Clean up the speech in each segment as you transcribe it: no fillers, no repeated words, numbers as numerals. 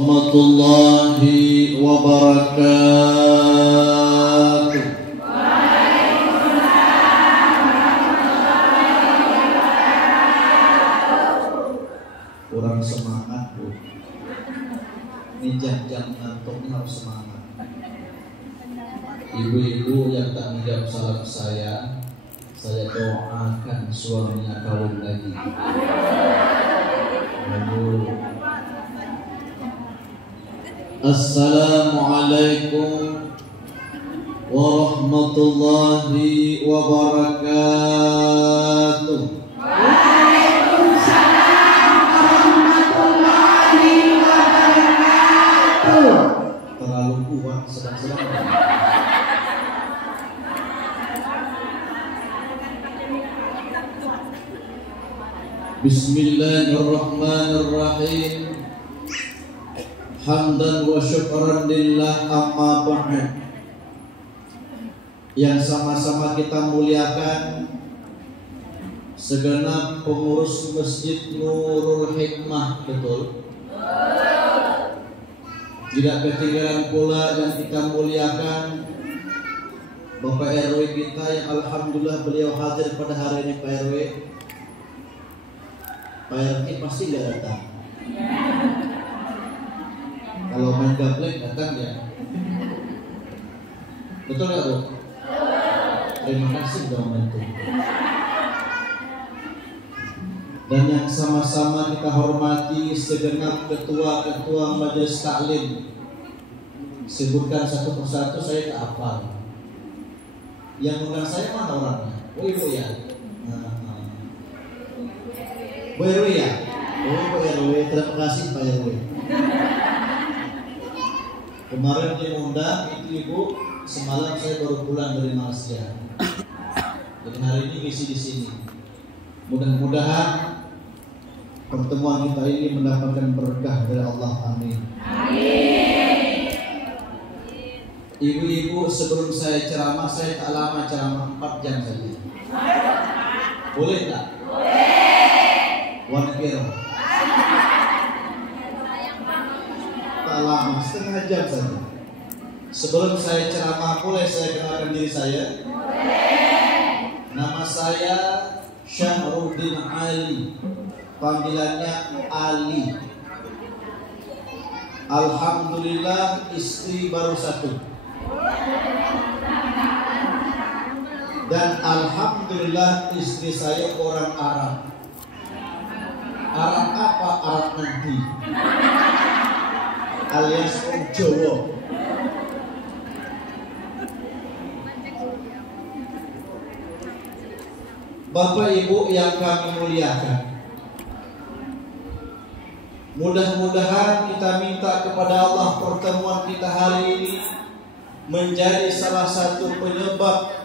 warahmatullahi wabarakatuh. Kurang semangat, Bu. Ini jam-jam ngantuknya harus semangat. Ibu-ibu yang tak menjawab salam saya doakan suaminya kawin lagi. Assalamualaikum warahmatullahi wabarakatuh. Waalaikumsalam warahmatullahi wabarakatuh. Terlalu kuat, sedang-sedang. Bismillahirrahmanirrahim. Hamdan wa syukran lillah, amma ba'd. Yang sama-sama kita muliakan segenap pengurus Masjid Nurul Hikmah, betul? Tidak ketinggalan pula yang kita muliakan Bapak RW kita yang alhamdulillah beliau hadir pada hari ini. Pak RW, Pak RT pasti nggak datang. Kalau main gaplek datang ya. Betul nggak, Bu? Terima kasih sudah membantu. Dan yang sama-sama kita hormati segenap ketua-ketua majelis taklim. Sebutkan satu persatu, saya tak hafal. Yang undang saya mana orangnya? Oh, Ibu ya. Bu RW ya? Oh, Bu RW, terima kasih Pak RW. Kemarin dia undang itu Ibu, semalam saya baru pulang dari Malaysia. Jadi hari ini ngisi di sini. Mudah-mudahan pertemuan kita ini mendapatkan berkah dari Allah. Amin. Amin. Ibu-ibu, sebelum saya ceramah, saya tak lama ceramah 4 jam saja. Boleh tak? One kilo. Tak lama, setengah jam saja. Sebelum saya ceramah, boleh saya kenalkan diri saya? Nama saya Syahruddin Ali, panggilannya Ali. Alhamdulillah istri baru 1. Dan alhamdulillah istri saya orang Arab. Arab apa? Arab nanti, alias orang Jawa. Bapak Ibu yang kami muliakan, mudah-mudahan kita minta kepada Allah pertemuan kita hari ini menjadi salah satu penyebab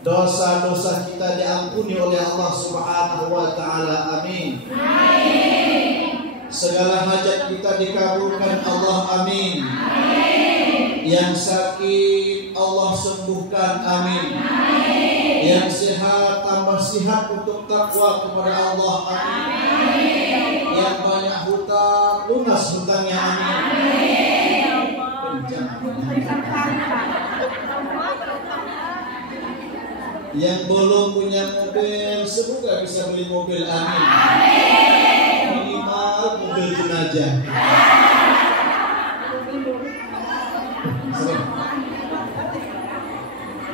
dosa-dosa kita diampuni oleh Allah Subhanahu wa taala. Amin. Amin. Segala hajat kita dikabulkan Allah. Amin. Amin. Yang sakit Allah sembuhkan. Amin. Amin. Yang sehat tambah sehat untuk takwa kepada Allah. Amin. Amin. Yang banyak hutang lunas hutangnya. Amin. Yang belum punya mobil semoga bisa beli mobil. Amin. Minimal mobil jenazah.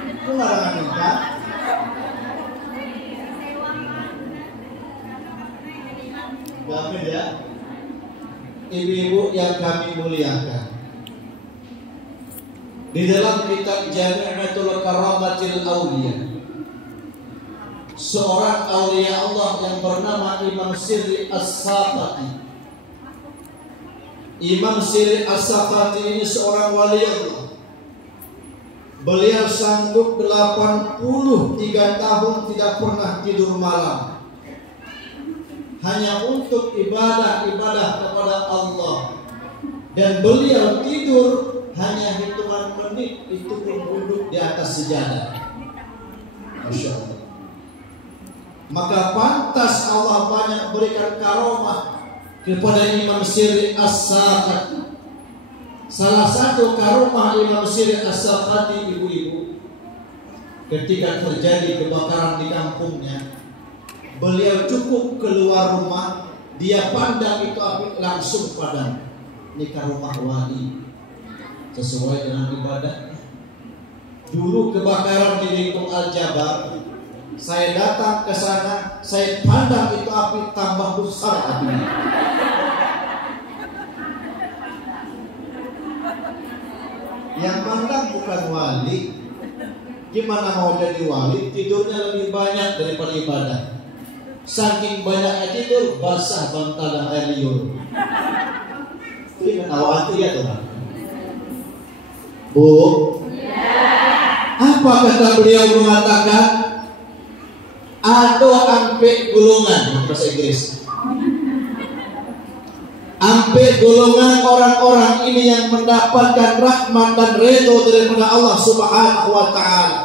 Itu larangan nikah. Amin ya. Ibu-ibu yang kami muliakan, di dalam kitab Jami'atul Karamatil Auliya, seorang aulia Allah yang bernama Imam Sirri As-Saqati. Imam Sirri As-Saqati ini seorang wali Allah. Beliau sanggup 83 tahun tidak pernah tidur malam, hanya untuk ibadah-ibadah kepada Allah. Dan beliau tidur hanya hitungan menit, itu pun duduk di atas sejadah. Masya Allah. Maka pantas Allah banyak berikan karomah kepada Imam Sirri As-Saqati Salah satu karomah Imam Syirih As-Saqati, ibu-ibu, ketika terjadi kebakaran di kampungnya, beliau cukup keluar rumah, dia pandang itu api langsung padam. Ini karomah wali, sesuai dengan ibadahnya. Dulu kebakaran di Lingkung Al-Jabar, saya datang ke sana, saya pandang itu api tambah besar apinya. Yang pandang bukan wali. Gimana mau jadi wali? Tidurnya lebih banyak daripada ibadah. Saking banyaknya tidur, basah bantal dan air liur. Ini kan awal ya Tuhan. Bu, apa kata beliau mengatakan? Ado ampe golongan, bahasa Inggris. Ampe golongan orang-orang ini yang mendapatkan rahmat dan ridho daripada Allah Subhanahu wa Ta'ala.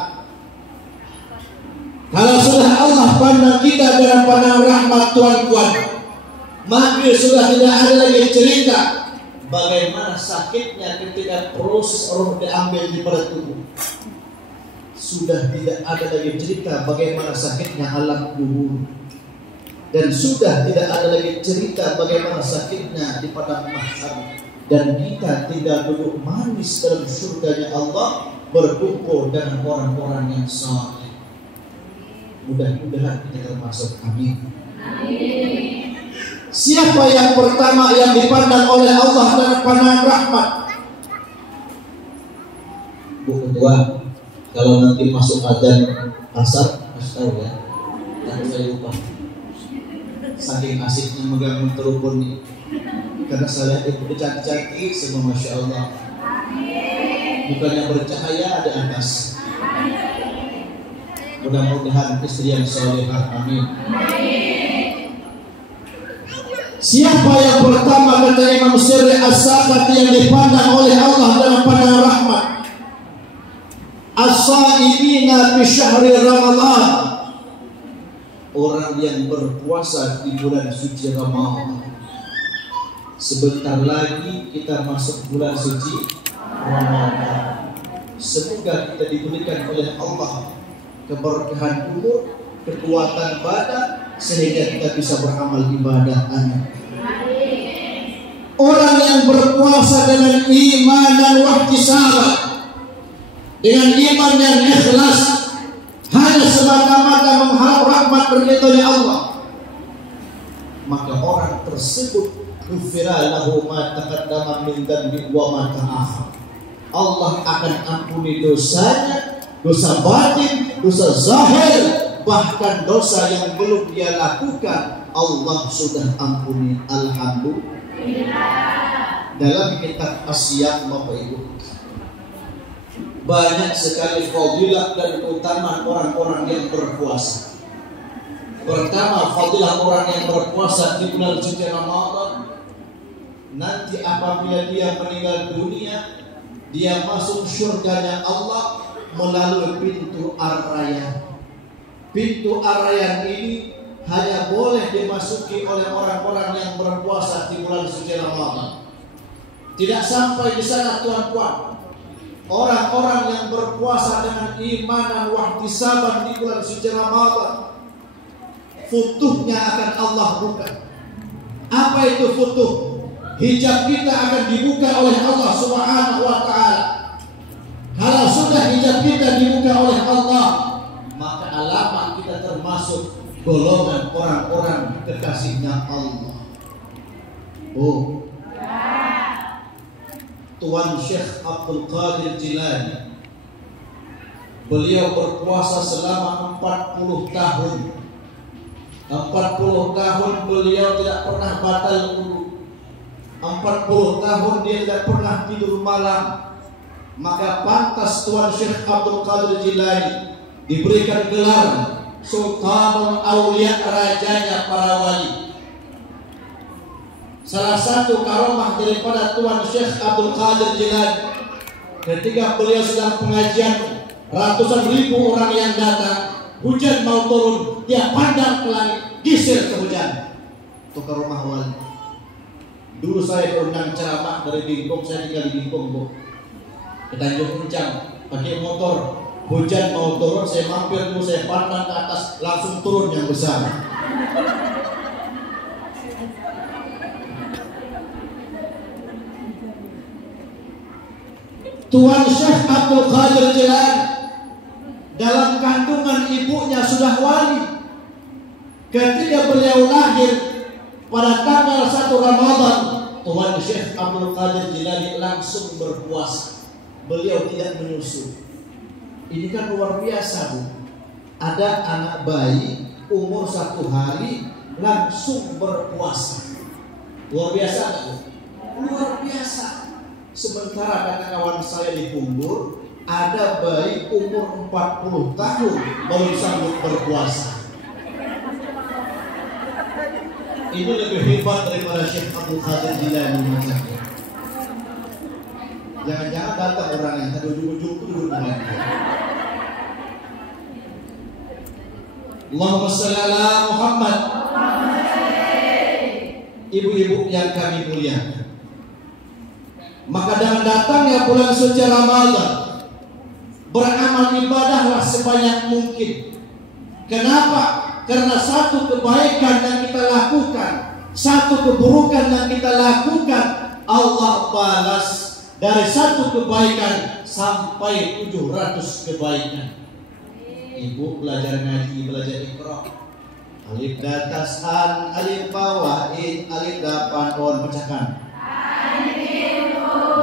Kalau sudah Allah pandang kita dengan pandang rahmat tuan-tuan, maka sudah tidak ada lagi cerita bagaimana sakitnya ketika proses roh diambil di pada tubuh. Sudah tidak ada lagi cerita bagaimana sakitnya alam kubur. Dan sudah tidak ada lagi cerita bagaimana sakitnya di padang mahsyar. Dan kita tinggal duduk manis dalam surganya Allah, berkumpul dengan orang-orang yang saleh. Mudah-mudahan kita termasuk. Amin. Amin. Siapa yang pertama yang dipandang oleh Allah dengan pandangan rahmat? Bu Ketua, kalau nanti masuk adzan asar, kasih tahu ya. Nanti saya lupa. Saking asiknya megang mikrofon nih, karena saya lihat itu cantik-cantik semua, masya Allah. Bukannya bercahaya ada atas. Mudah-mudahan istri yang salehah. Amin. Siapa yang pertama kata Imam Syirih As-Saqati yang dipandang oleh Allah dalam pandangan rahmat? As-Saimina fi syahri Ramadan. Orang yang berpuasa di bulan suci Ramadan. Sebentar lagi kita masuk bulan suci Ramadan. Semoga kita diberikan oleh Allah keberkahan umur, kekuatan badan, sehingga kita bisa beramal ibadah. Orang yang berpuasa dengan iman dan wahtisaban, dengan iman yang ikhlas, hanya semata-mata mengharap rahmat ridhonya Allah, maka orang tersebut ghufira lahu ma taqaddama min dhanbi wa ma ta'akhkhar. Allah akan ampuni dosanya, dosa batin, dosa zahir, bahkan dosa yang belum dia lakukan Allah sudah ampuni. Alhamdulillah. Dalam kitab As-Siyam, Bapak Ibu, banyak sekali fadilah dan keutamaan orang-orang yang berpuasa. Pertama, fadilah orang yang berpuasa di bulan suci Ramadan. Nanti apabila dia meninggal dunia, dia masuk surganya Allah melalui pintu Ar-Rayyan. Pintu Ar-Rayyan ini hanya boleh dimasuki oleh orang-orang yang berpuasa di bulan suci Ramadan. Tidak sampai di sana tuan-tuan. Orang-orang yang berpuasa dengan iman dan wahtisaban di bulan suci Ramadan, futuhnya akan Allah buka. Apa itu futuh? Hijab kita akan dibuka oleh Allah Subhanahu wa Ta'ala. Kalau sudah hijab kita dibuka oleh Allah, maka alamat kita termasuk golongan orang-orang kekasihnya Allah. Oh, Tuan Syekh Abdul Qadir Jilani, beliau berpuasa selama 40 tahun. 40 tahun beliau tidak pernah batal wudu. 40 tahun dia tidak pernah tidur malam. Maka pantas Tuan Syekh Abdul Qadir Jilani diberikan gelar Sultanul Auliya, rajanya para wali. Salah satu karomah daripada Tuan Syekh Abdul Qadir Jilani, ketika beliau sedang pengajian, ratusan ribu orang yang datang, hujan mau turun, dia pandang ke langit, geser ke hujan. Itu karomah wali. Dulu saya diundang ceramah dari Bingkong, saya tinggal di Bingkong, Bu. Ke Tanjung Kencang, pakai motor. Hujan mau turun, saya mampir dulu, saya pandang ke atas, langsung turun yang besar. Tuan Syekh Abdul Qadir Jilani dalam kandungan ibunya sudah wali. Ketika beliau lahir pada tanggal 1 Ramadan, Tuan Syekh Abdul Qadir Jilani langsung berpuasa. Beliau tidak menyusu. Ini kan luar biasa, Bu. Ada anak bayi umur 1 hari langsung berpuasa. Luar biasa, Bu. Luar biasa. Sementara kata kawan saya di Pumbur, ada bayi umur 40 tahun baru sanggup berpuasa. Ini lebih hebat daripada Syekh Abdul Qadir Jilani. Jangan-jangan datang orang yang tadi ujung-ujung itu duduk dengan dia. Allahumma shalli ala Muhammad. Ibu-ibu yang kami muliakan, maka dengan datangnya bulan suci Ramadan, beramal ibadahlah sebanyak mungkin. Kenapa? Karena satu kebaikan yang kita lakukan, satu keburukan yang kita lakukan, Allah balas dari satu kebaikan sampai 700 kebaikan. Ibu belajar ngaji, belajar Iqra. Alif datas an, alif bawain, alif dapan on, pecahkan.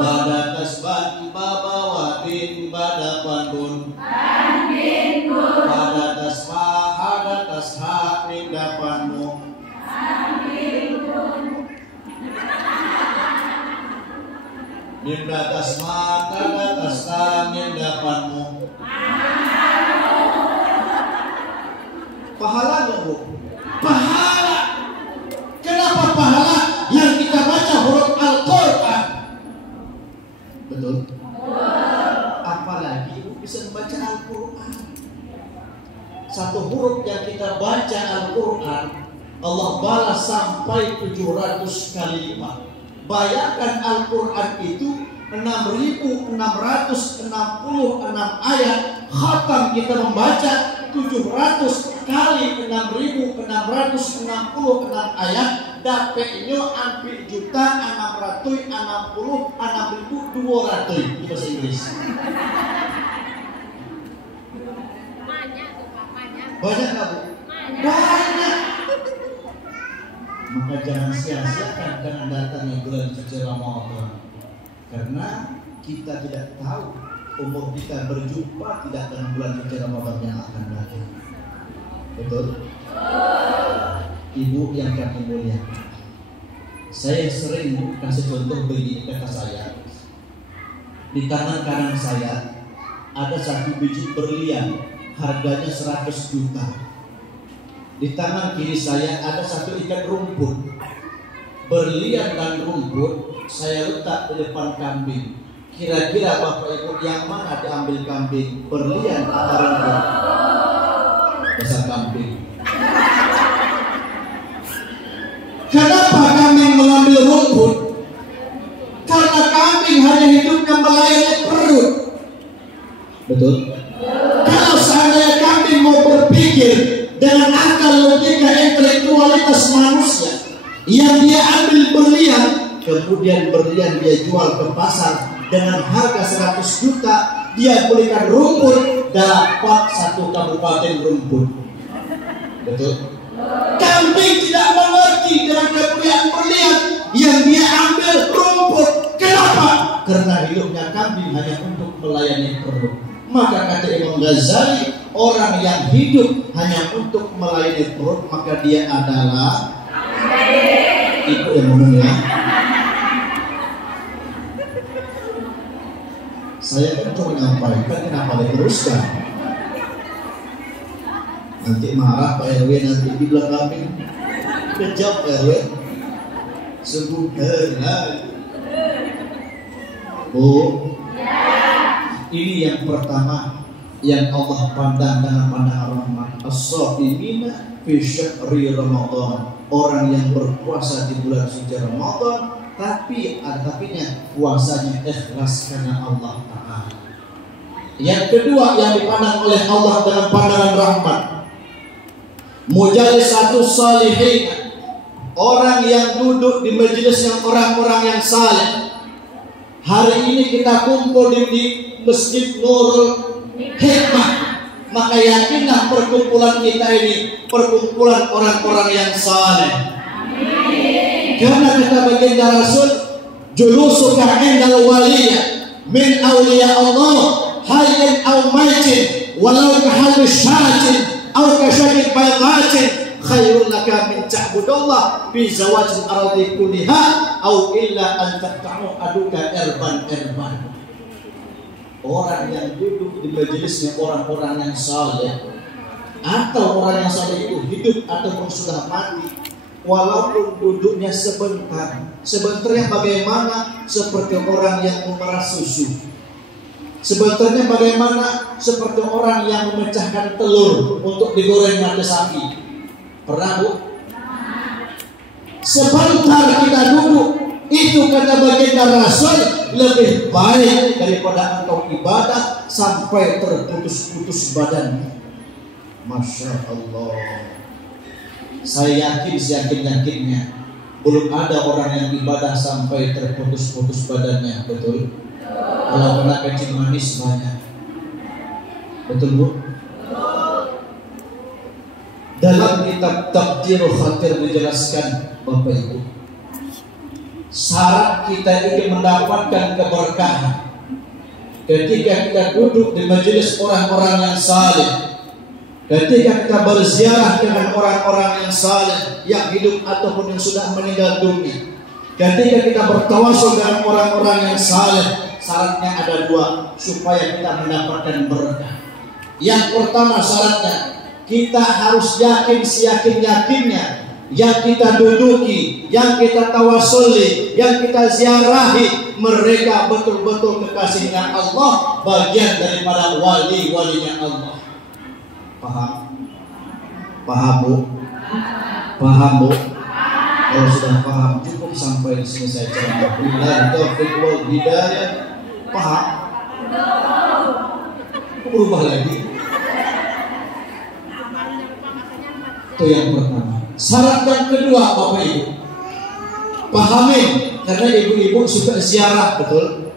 Badatas ban, babawatin, badapan bun. Badatas fa, hadatas ha, min dapanmu. Min datas ma, kadatas ta, min dapanmu. Pahala nggak, Bu? Pahala. Kenapa pahala? Yang kita baca huruf Al-Quran. Betul? Apalagi Ibu bisa membaca Al-Quran. Satu huruf yang kita baca Al-Quran, Allah balas sampai 700 kali lipat. Bayangkan Al-Quran itu 6.666 ayat. Khatam kita membaca 700 kali 6.666 ayat. Dapetnya hampir 1.666.200 di bahasa Inggris. Banyak nggak, Bu? Banyak. Maka jangan sia-siakan dengan datangnya bulan suci Ramadan, karena kita tidak tahu umur kita berjumpa tidak dengan bulan suci Ramadan yang akan datang. Betul? Ibu yang kami muliakan, saya sering kasih contoh begini kata saya. Di tangan kanan saya ada satu biji berlian, harganya 100 juta. Di tangan kiri saya ada satu ikat rumput. Berlian dan rumput saya letak di depan kambing. Kira-kira Bapak Ibu yang mana diambil kambing? Berlian atau rumput? Dasar kambing. Kenapa kambing mengambil rumput? Karena kambing hanya hidupnya melayani perut. Betul? Kalau seandainya kambing mau berpikir dengan akal, logika, intelektualitas manusia, yang dia ambil berlian, kemudian berlian dia jual ke pasar dengan harga 100 juta, dia belikan rumput, dapat 1 kabupaten rumput. Betul? Kambing tidak mengerti dengan kemuliaan berlian, yang dia ambil rumput. Kenapa? Karena hidupnya kambing hanya untuk melayani perut. Maka kata Imam Ghazali, orang yang hidup hanya untuk melayani perut, maka dia adalah ibu yang ngomong ya. Saya kan cuma nyampaikan, kenapa diteruskan? Nanti marah Pak RW, nanti dibilang kami kejam Pak RW. Sungguh benar. Bu, ini yang pertama yang Allah pandang dengan pandangan rahmat. As-shafimina fi syahri Ramadan. Orang yang berpuasa di bulan suci Ramadan tapi ada tapinya, puasanya ikhlas karena Allah Ta'ala. Yang kedua yang dipandang oleh Allah dengan pandangan rahmat, mujalisatu salihin, orang yang duduk di majelis yang orang-orang yang saleh. Hari ini kita kumpul di Masjid Nurul Hikmah, maka yakinlah perkumpulan kita ini perkumpulan orang-orang yang saleh. Karena kata baginda Rasul, julusuka indal waliyya min awliya Allah hayyin aw maitin walau kahal syatin aw kasyakit baydatin khairul laka min ta'budallah bi zawajil ardi kulliha aw illa an taqta'u aduka erban. Orang yang duduk di majelisnya orang-orang yang saleh, atau orang yang saleh itu hidup ataupun sudah mati, walaupun duduknya sebentarnya bagaimana? Seperti orang yang memerah susu. Sebenarnya bagaimana? Seperti orang yang memecahkan telur untuk digoreng mata sapi. Pernah, Bu? Sebentar kita duduk, itu kata baginda Rasul, lebih baik daripada engkau ibadah sampai terputus-putus badannya. Masya Allah. Saya yakinnya belum ada orang yang ibadah sampai terputus-putus badannya, betul? Kalau kena kencing manis banyak, betul, Bu? Dalam kitab Taqdirul Khatir dijelaskan, Bapak Ibu, syarat kita ingin mendapatkan keberkahan ketika kita duduk di majelis orang-orang yang saleh, ketika kita berziarah dengan orang-orang yang saleh yang hidup ataupun yang sudah meninggal dunia, ketika kita bertawasul dengan orang-orang yang saleh, syaratnya ada dua supaya kita mendapatkan berkah. Yang pertama syaratnya, kita harus yakin seyakin-yakinnya yang kita duduki, yang kita tawasuli, yang kita ziarahi, mereka betul-betul kekasihnya Allah, bagian daripada wali-walinya Allah. Paham? Paham, Bu? Paham, Bu? Kalau sudah paham, cukup sampai di sini saya cerita. Billahi taufiq wal hidayah. Paham? Berubah lagi. Itu yang pertama. Syarat yang kedua, Bapak Ibu, pahami, karena ibu-ibu suka ziarah, betul?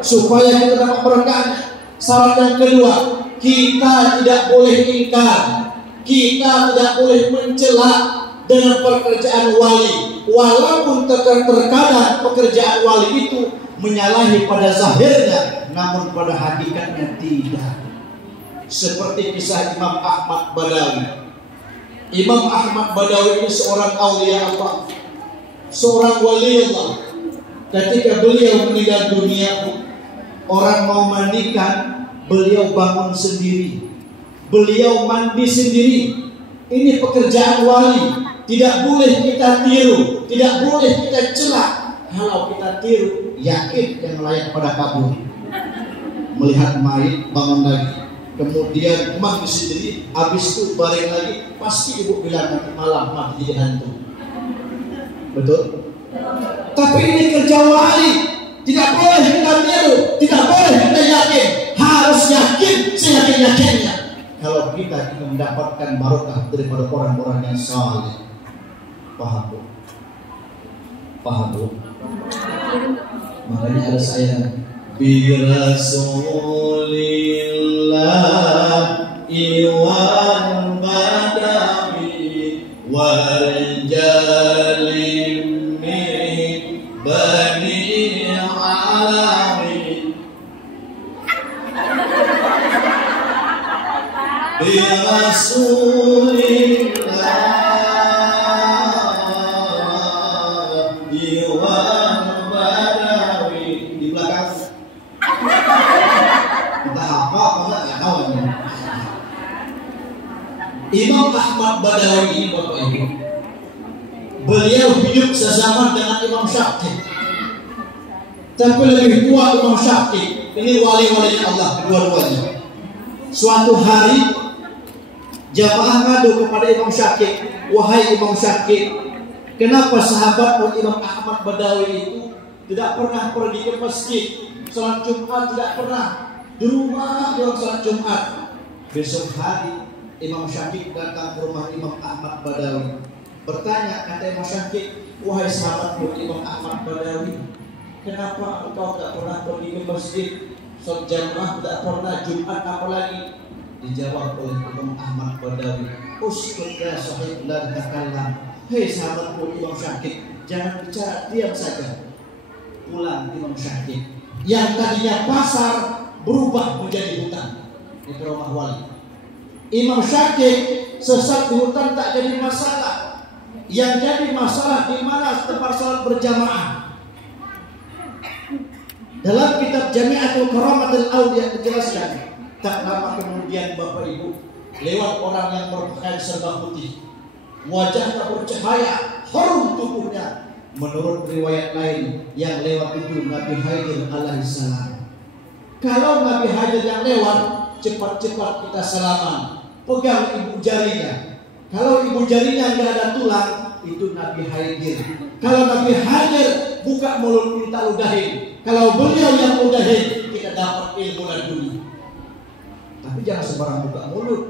Supaya kita dapat berkahnya. Syarat yang kedua, kita tidak boleh ingkar, kita tidak boleh mencela dengan pekerjaan wali, walaupun terkadang pekerjaan wali itu menyalahi pada zahirnya, namun pada hakikatnya tidak. Seperti kisah Imam Ahmad Badawi. Imam Ahmad Badawi ini seorang aulia Allah, seorang wali Allah. Ketika beliau meninggal dunia, orang mau mandikan, beliau bangun sendiri, beliau mandi sendiri. Ini pekerjaan wali, tidak boleh kita tiru, tidak boleh kita celak. Kalau kita tiru, yakin yang layak pada kabur. Melihat mayit, bangun lagi, kemudian mandi sendiri, habis itu baring lagi, pasti ibu bilang nanti malam mati jadi hantu. Betul? Tapi ini kerja wali, tidak boleh kita tiru, tidak boleh kita yakin, harus yakin seyakin-yakinnya. Kalau kita ingin mendapatkan barokah daripada orang-orang yang saleh. Paham, Bu? Paham, Bu? Makanya ada sayang bi Rasulillah iwan badawi warjalim min bani alamin bi Rasulillah iwan badawi. Di belakang entah apa enggak tahu ya. Imam Ahmad Badawi ini, Bapak Ibu, beliau hidup sezaman dengan Imam Syafi'i, tapi lebih tua Imam Syafi'i. Ini wali-wali Allah kedua-duanya. Suatu hari jamaah ngadu kepada Imam Syafi'i, wahai Imam Syafi'i, Kenapa sahabat Imam Ahmad Badawi itu tidak pernah pergi ke masjid, salat Jumat tidak pernah, di rumah dia salat Jumat. Besok hari Imam Syafi'i datang ke rumah Imam Ahmad Badawi, bertanya, kata Imam Syafi'i, wahai sahabat Imam Ahmad Badawi, kenapa engkau tidak pernah pergi ke masjid, salat jamaah tidak pernah, Jumat apalagi? Dijawab oleh Imam Ahmad Badawi, uskut ya sahib la takallam. Hei sahabatku Imam Syafi'i, jangan bicara, diam saja. Pulang Imam Syafi'i yang tadinya pasar berubah menjadi hutan di rumah wali. Imam Syafi'i sesat di hutan tak jadi masalah. Yang jadi masalah di mana tempat sholat berjamaah. Dalam kitab Jami'atul Karamatul Awliya dijelaskan, tak lama kemudian Bapak Ibu lewat orang yang berpakaian serba putih, wajahnya bercahaya, harum tubuhnya. Menurut riwayat lain yang lewat itu Nabi Khidir alaihissalam. Kalau Nabi Khidir yang lewat, cepat-cepat kita salaman, pegang ibu jarinya. Kalau ibu jarinya nggak ada tulang, itu Nabi Khidir. Kalau Nabi Khidir buka mulut minta ludahin. Kalau beliau yang ludahin, kita dapat ilmu dan dunia. Tapi jangan sembarang buka mulut.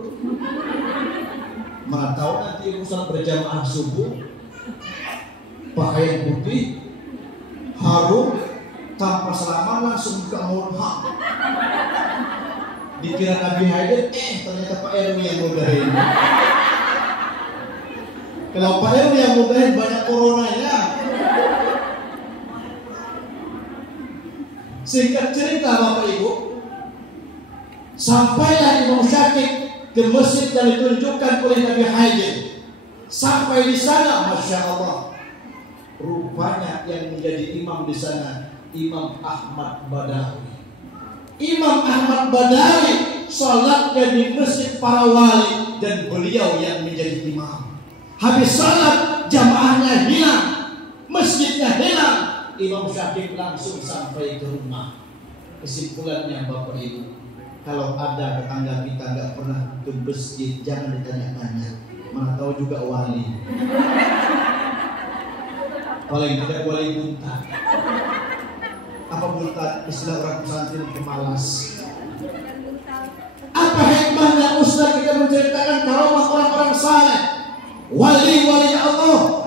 Mana tahu nanti urusan berjamaah subuh, pakaian putih, harum, tanpa salaman langsung buka mulut. Dikira Nabi Khidir, ternyata Pak RW yang mudahin. Kalau Pak RW yang mudahin banyak coronanya. Singkat cerita Bapak Ibu, sampailah Imam Syafi'i ke masjid yang ditunjukkan oleh Nabi Khidir. Sampai di sana, Masya Allah, rupanya yang menjadi imam di sana Imam Ahmad Badawi. Imam Ahmad Badawi salatnya di masjid para wali dan beliau yang menjadi imam. Habis salat jamaahnya hilang, masjidnya hilang. Imam Syafi'i langsung sampai ke rumah. Kesimpulannya Bapak Ibu, kalau ada tetangga kita nggak pernah ke masjid, jangan ditanya-tanya. Mana tahu juga wali. Paling tidak wali buta. Apa buta? Istilah orang pesantren pemalas. Apa hikmahnya Ustaz kita menceritakan karomah orang-orang saleh, wali-wali Allah?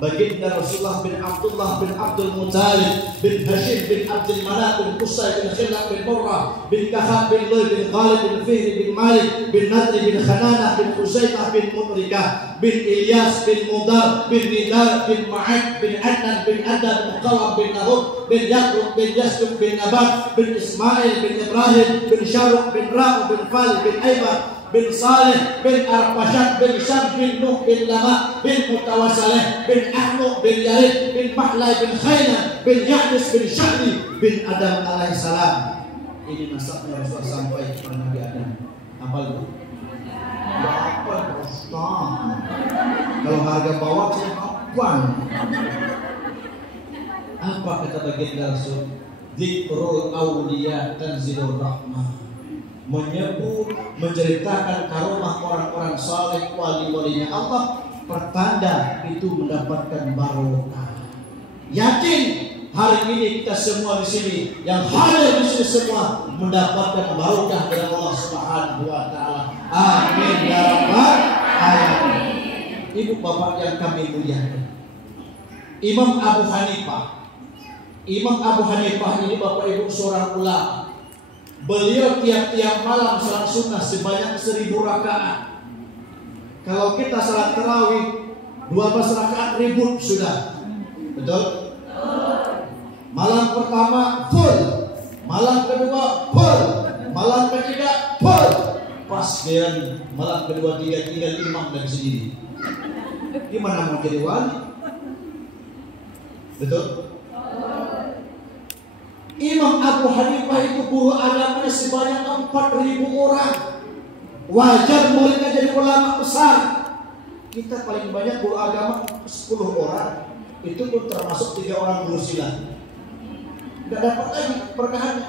Baginda Rasulullah bin Abdullah bin Abdul Muttalib bin Hashim bin Abdul Manaf bin Qusay bin Khilaf bin Murrah bin Kahab bin Luy bin Khalid bin Fihri bin Malik bin Nadri bin Khananah bin Husaymah bin Mudrikah bin Ilyas bin Mudar bin Nidar bin Ma'ad bin Adnan bin Adnan bin Qalab bin Nahud bin Yaqub bin Yasduk bin Nabat bin Ismail bin Ibrahim bin Syaruk bin Ra'u bin Fal bin Aibah bin Saleh bin Arfashad bin Syam bin Nuh bin Lama bin Mutawassaleh bin Ahnu bin Yarid bin Mahlai bin Khayna bin Ya'nis bin Syahli bin Adam alaihissalam. Ini nasabnya Rasulullah sampai kepada Nabi Adam. Apa itu? Apa Ustaz? Kalau harga bawah saya kapan? Apa kata baginda Rasul? Dzikrul awliya tanzilur rahmah. Menyebut, menceritakan karomah orang-orang saleh, wali-walinya Allah, pertanda itu mendapatkan barokah. Yakin hari ini kita semua di sini, yang hadir di sini semua mendapatkan barokah dari Allah Subhanahu wa taala. Amin ya rabbal alamin. Ibu bapak yang kami muliakan, Imam Abu Hanifah. Imam Abu Hanifah ini Bapak Ibu seorang ulama. Beliau tiap-tiap malam salat sunnah sebanyak 1000 rakaat. Kalau kita salat tarawih 12 rakaat ribut sudah. Betul? Malam pertama full, malam kedua full, malam ketiga full. Pas dengan malam kedua tiga tinggal imam dan sendiri. Gimana mau jadi wali? Betul? Imam Abu Hanifah itu guru agamanya sebanyak 4.000 orang. Wajar muridnya jadi ulama besar. Kita paling banyak guru agama 10 orang. Itu pun termasuk 3 orang guru silat. Gak dapat lagi berkahannya.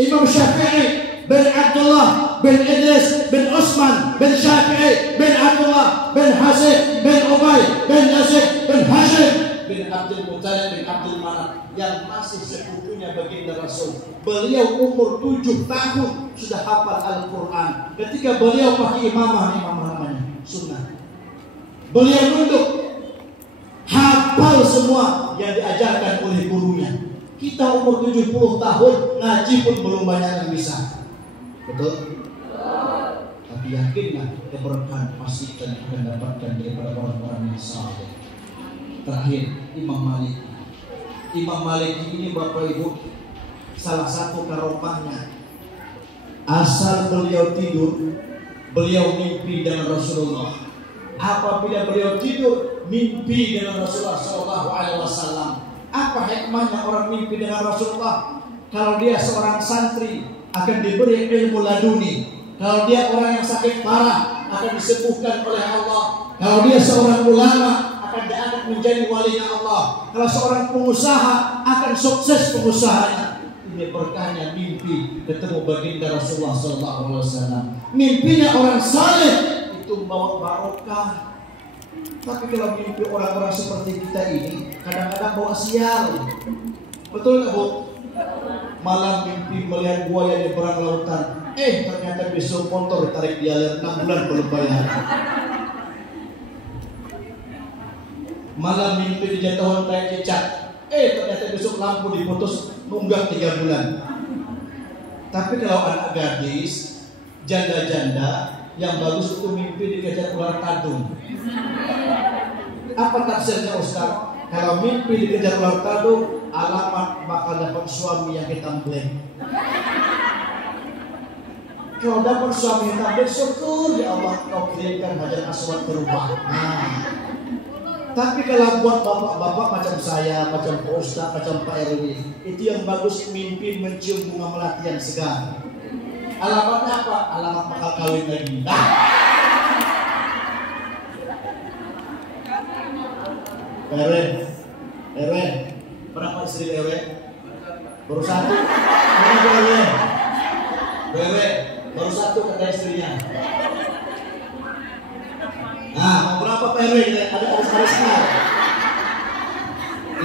Imam Syafi'i bin Abdullah bin Idris bin Utsman bin Syafi'i bin Abdullah bin Hasib bin Ubay bin Yazid bin Hashim bin Abdul Muttalib bin Abdul Manaf yang masih sepupunya baginda Rasul. Beliau umur 7 tahun sudah hafal Al-Quran. Ketika beliau pakai imamah namanya sunnah, beliau nunduk hafal semua yang diajarkan oleh gurunya. Kita umur 70 tahun ngaji pun belum banyak yang bisa. Betul? Tapi yakinlah keberkahan pasti akan dapatkan daripada orang-orang yang saleh. Terakhir, Imam Malik. Imam Malik ini Bapak Ibu salah satu karomahnya. Asal beliau tidur, beliau mimpi dengan Rasulullah. Apabila beliau tidur, mimpi dengan Rasulullah SAW. Apa hikmahnya orang mimpi dengan Rasulullah? Kalau dia seorang santri akan diberi ilmu laduni. Kalau dia orang yang sakit parah akan disembuhkan oleh Allah. Kalau dia seorang ulama akan diangkat menjadi walinya Allah. Kalau seorang pengusaha akan sukses pengusahanya. Ini berkahnya mimpi ketemu baginda Rasulullah SAW. Mimpinya orang saleh itu membawa barokah. Tapi kalau mimpi orang-orang seperti kita ini kadang-kadang bawa sial. Betul nggak Bu? Malam mimpi melihat buaya di perang lautan. Ternyata besok motor ditarik di alir 6 bulan belum bayar. Malam mimpi dijatuhkan kayak cicak. Ternyata besok lampu diputus nunggak 3 bulan. Tapi kalau anak gadis, janda-janda, yang bagus itu mimpi dikejar ular tadung. Apa tafsirnya Ustaz? Kalau mimpi dikejar ular tadung, alamat bakal dapat suami yang hitam black. Kalau dapat suami hitam black, syukur ya Allah kau kirimkan Hajar Aswad ke rumah. Tapi kalau buat bapak-bapak macam saya, macam Pak Ustaz, macam Pak RW, itu yang bagus mimpi mencium bunga melati yang segar. Alamatnya apa? Alamat bakal kawin lagi. Ewe, berapa istri Ewe? Baru satu. Ewe, baru satu kata istrinya. Mau berapa Pak Ewe? Ada harusnya.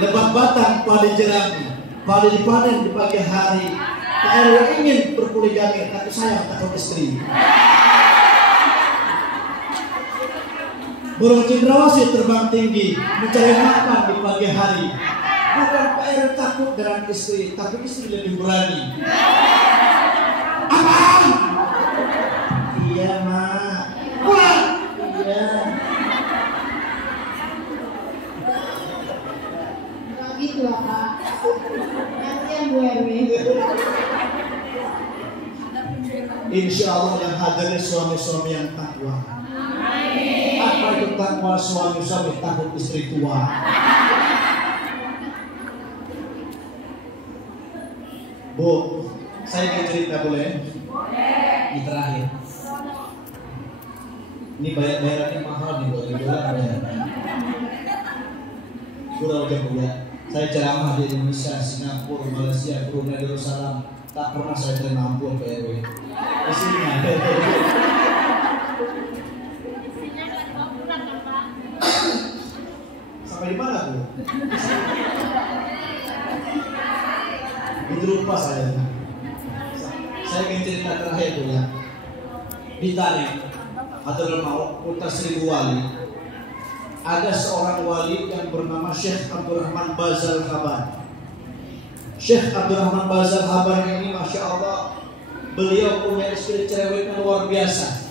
Lebat batang padi jerami, padi dipanen di pagi hari. Pak RW ingin berpoligami, tapi sayang takut istri. Burung cendrawasih terbang tinggi, mencari makan di pagi hari. Bukan Pak RW takut dengan istri, tapi istri lebih berani. Apaan? Iya Mak. Pulang. Iya. Gitu lah Pak. Kasihan Bu RW. Insya Allah yang hadir suami-suami yang takwa. Apa itu takwa? Suami-suami takut istri tua. Bu, saya ingin cerita boleh? Ini terakhir. Ini bayarannya mahal nih, $2.000 bayar. Kurang aja Bu ya. Saya ceramah di Indonesia, Singapura, Malaysia, Brunei Darussalam. Tak pernah saya terima ampun Pak RW. Di sini ada. Sampai di mana Bu? Itu lupa saya. Saya ingin cerita terakhir Bu ya. Di Tarim, Hadratul Maut, Kota Seribu Wali. Ada seorang wali yang bernama Syekh Abdurrahman Bazal Haban. Syekh Abdurrahman Bazal Haban ini Masya Allah, beliau punya istri cewek yang luar biasa.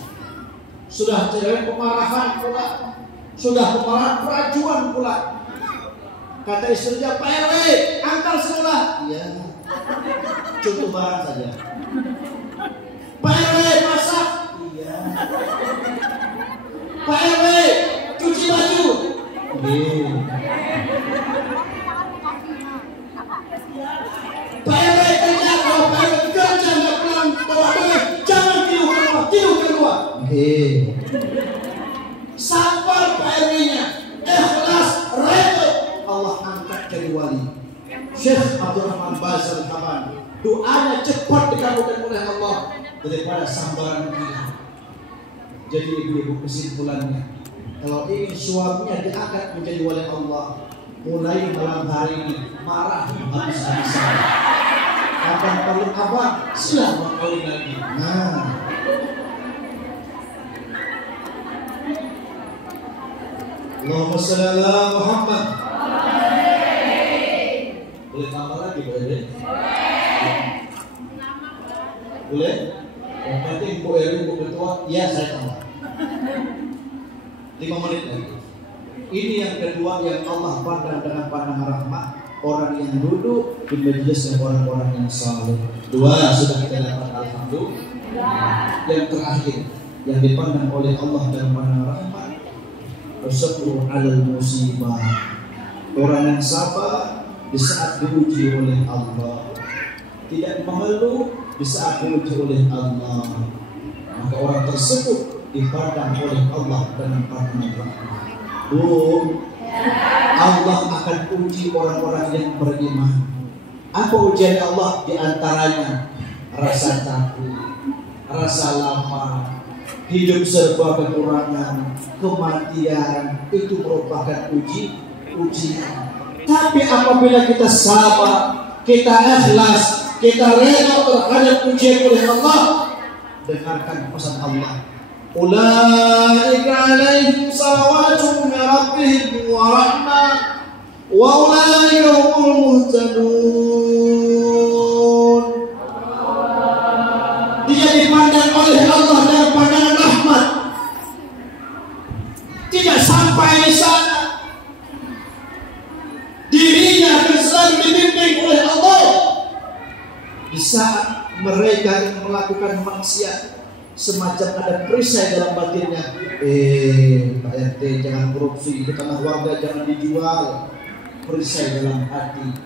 Sudah cewek pemarahan pula, sudah pemarahan perajuan pula. Kata istrinya, Pak RW, antar sekolah. Iya, cukup barang saja. Pak RW, masak. Iya. Pak RW, cuci baju. Pak RW kerja, kalau Pak RW kerja nggak pulang bawa duit, jangan tidur ke rumah. Sabar Pak RW-nya, ikhlas, redha, Allah angkat jadi wali. Syekh Abdurrahman Bazal Haman, doanya cepat dikabulkan oleh Allah daripada sambaran kita. Jadi ibu-ibu, kesimpulannya, kalau ingin suaminya diangkat menjadi wali Allah, mulai malam hari ini marahi habis-habisan. Kapan perlu apa? Silahkan kawin lagi. Nah, Allahumma shalli ala Muhammad. Boleh tambah lagi, boleh? Boleh? Yang penting Bu Erin, Bu Ketua, ya saya tambah 5 menit lagi. Ini yang kedua yang Allah pandang dengan pandangan rahmat, orang yang duduk di majelis orang-orang yang saleh. 2 sudah kita dapat, alhamdulillah. Yang terakhir yang dipandang oleh Allah dengan pandangan rahmat, as-sabru 'alal musibah. Orang yang sabar di saat diuji oleh Allah, tidak mengeluh di saat diuji oleh Allah, maka orang tersebut dipandang oleh Allah dengan pandangan rahmat. Allah akan uji orang-orang yang beriman. Apa ujian Allah? Di antaranya rasa takut, rasa lapar, hidup serba kekurangan, kematian. Itu merupakan ujian. Tapi apabila kita sabar, kita ikhlas, kita rela terhadap ujian oleh Allah, dengarkan pesan Allah. Ulaika alaihim salawatun min rabbihim wa rahmah wa ulaika humul muhtadun. Dia dipandang oleh Allah dengan pandangan rahmat. Tidak sampai di sana, dirinya akan selalu dibimbing oleh Allah. Di saat mereka yang melakukan maksiat, semacam ada perisai dalam batinnya, Pak RT jangan korupsi, di tanah warga jangan dijual. Perisai dalam hati.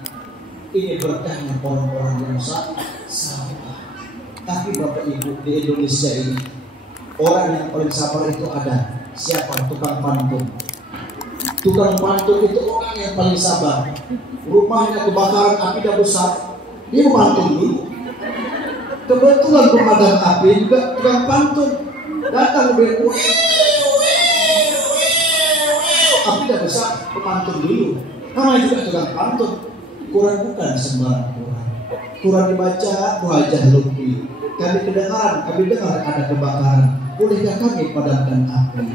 Ini berkahnya orang-orang yang sabar. Tapi Bapak Ibu, di Indonesia ini orang yang paling sabar itu ada siapa? Tukang pantun. Tukang pantun itu orang yang paling sabar. Rumahnya kebakaran, api dah besar, dia pantun dulu. Kebetulan pemadam api juga tukang pantun, datang bilang api dah besar, pemantun dulu. Namanya juga tukang pantun. Quran bukan sembarang Quran. Quran dibaca wajah lumpi. Kami dengar ada kebakaran. Bolehkah kami padamkan api?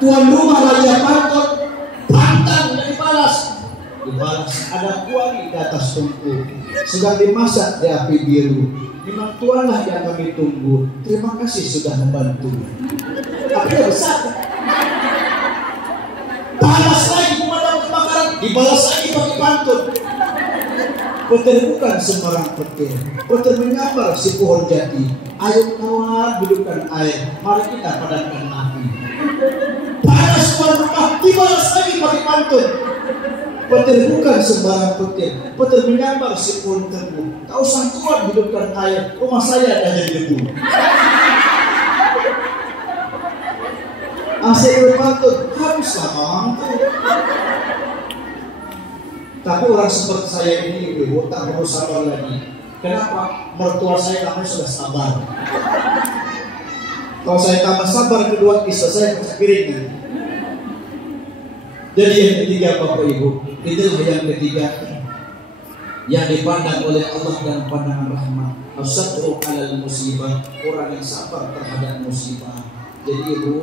Tuan rumah raja pantun, pantang dan dibalas. Ada kuali di atas tungku, sedang dimasak di api biru. Memang Tuanlah yang kami tunggu. Terima kasih sudah membantu. Api besar. Balas lagi pemadam kebakaran, dibalas lagi pakai pantun. Petir bukan sembarang petir. Petir menyambar si pohon jati. Ayo kawan, hidupkan air. Mari kita padamkan api. Panas tuan rumah, dibalas lagi pakai pantun. Petir bukan sembarang petir. Petir menyambar si pohon tebu. Tak usah tuan hidupkan air. Rumah saya dah jadi debu. Asyik berpantun, haruslah mampu. Tapi orang seperti saya ini, ibu, tak perlu sabar lagi. Kenapa? Mertua saya namanya sudah sabar. Kalau saya tambah sabar, kedua istri saya pecah piringnya. Jadi yang ketiga Bapak Ibu, itulah yang ketiga yang dipandang oleh Allah dan pandangan rahmat. As-sabru 'alal musibah, orang yang sabar terhadap musibah. Jadi Ibu,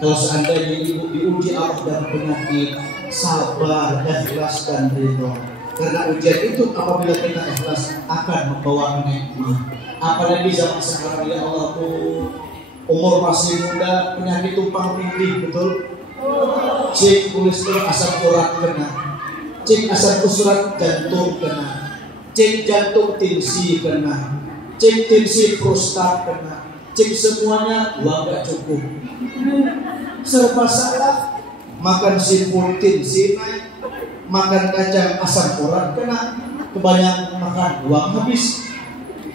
kalau seandainya Ibu diuji Allah dan penyakit, sabar, ikhlas dan ridho. Karena ujian itu apabila kita ikhlas akan membawa nikmat. Apalagi zaman sekarang ya Allah tuh, umur masih muda, penyakit tumpang tindih, betul? Cek kolesterol, asam urat kena, cek asam urat jantung kena, cek jantung tensi kena, cek tensi prostat kena, cek semuanya uang gak cukup, serba salah. Makan siput tensi naik, makan kacang asam urat kena, kebanyakan makan uang habis,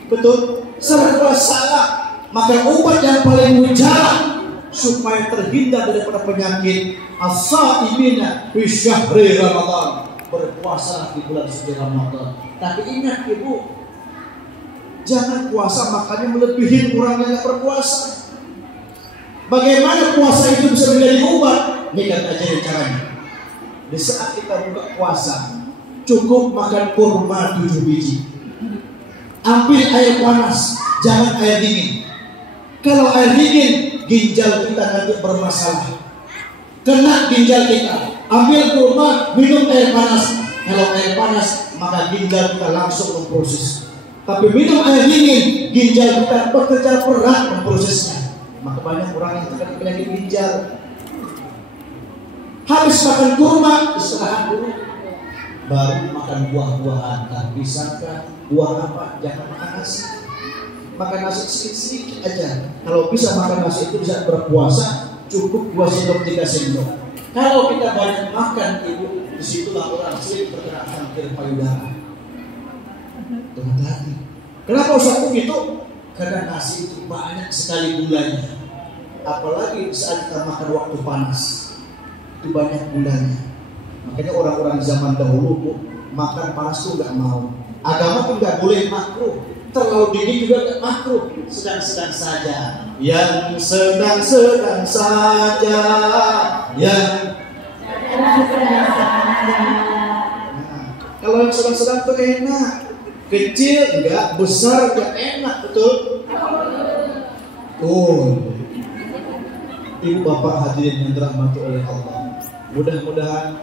betul? Serba salah. Maka obat yang paling mujarab supaya terhindar daripada penyakit as-saimina fi syahri Ramadan, berpuasa di bulan suci Ramadan. Tapi ingat ibu, jangan puasa makanya melebihi orang yang tidak berpuasa. Bagaimana puasa itu bisa menjadi obat? Ini kan aja caranya. Di saat kita buka puasa, cukup makan kurma 7 biji. Ambil air panas, jangan air dingin. Kalau air dingin, ginjal kita nanti bermasalah. Kena ginjal kita. Ambil kurma, minum air panas. Kalau air panas, maka ginjal kita langsung memproses. Tapi minum air dingin, ginjal kita bekerja berat memprosesnya. Maka banyak orang yang terkena penyakit ginjal. Habis makan kurma, istirahat dulu. Baru makan buah-buahan. Tak bisa kan? Buah apa? Jangan makan nasi. Makan nasi sedikit-sedikit aja. Kalau bisa makan nasi itu bisa berpuasa, cukup 2 sendok 3 sendok. Kalau kita banyak makan, ibu, disitulah orang sering terkena kanker payudara. Hati-hati. Kenapa Ustaz begitu? Karena nasi itu banyak sekali gulanya. Apalagi saat kita makan waktu panas, itu banyak gulanya. Makanya orang-orang zaman dahulu bu, makan panas itu nggak mau. Agama pun nggak boleh makruh. Terlalu dingin juga nggak makruh. Sedang-sedang saja. Yang sedang-sedang saja. Yang sedang-sedang saja. Nah, kalau yang sedang-sedang itu enak. Kecil enggak, besar enggak, enak, betul? Ibu bapak hadirin yang dirahmati oleh Allah, mudah-mudahan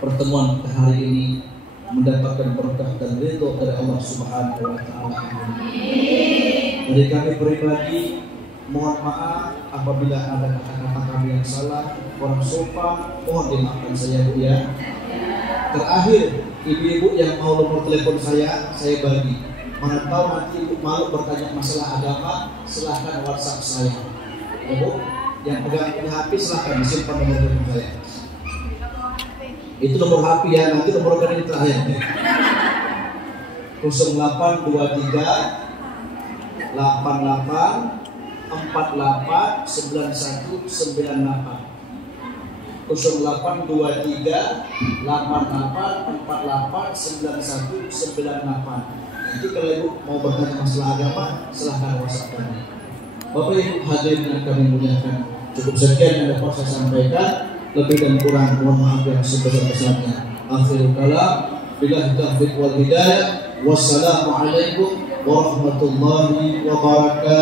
pertemuan hari ini mendapatkan berkah dan ridho dari Allah Subhanahu wa taala. Dari kami pribadi mohon maaf apabila ada kata-kata kami yang salah, kurang sopan, mohon dimaafkan saya Bu ya. Terakhir, ibu-ibu yang mau nomor telepon saya bagi. Mana tahu nanti ibu malu bertanya masalah agama, silahkan WhatsApp saya. Ibu yang pegang HP silahkan disimpan nomor telepon saya. Itu nomor HP ya, nanti nomor rekening terakhir. 0823 88 48 9198. 0823 88 48 9198. Nanti kalau ibu mau bertanya masalah agama, silahkan WhatsApp kami. Bapak Ibu hadirin yang kami muliakan, cukup sekian yang dapat saya sampaikan. Lebih dan kurang mohon maaf yang sebesar-besarnya. Akhirul kalam, billahi taufiq wal hidayah. Wassalamualaikum warahmatullahi wabarakatuh.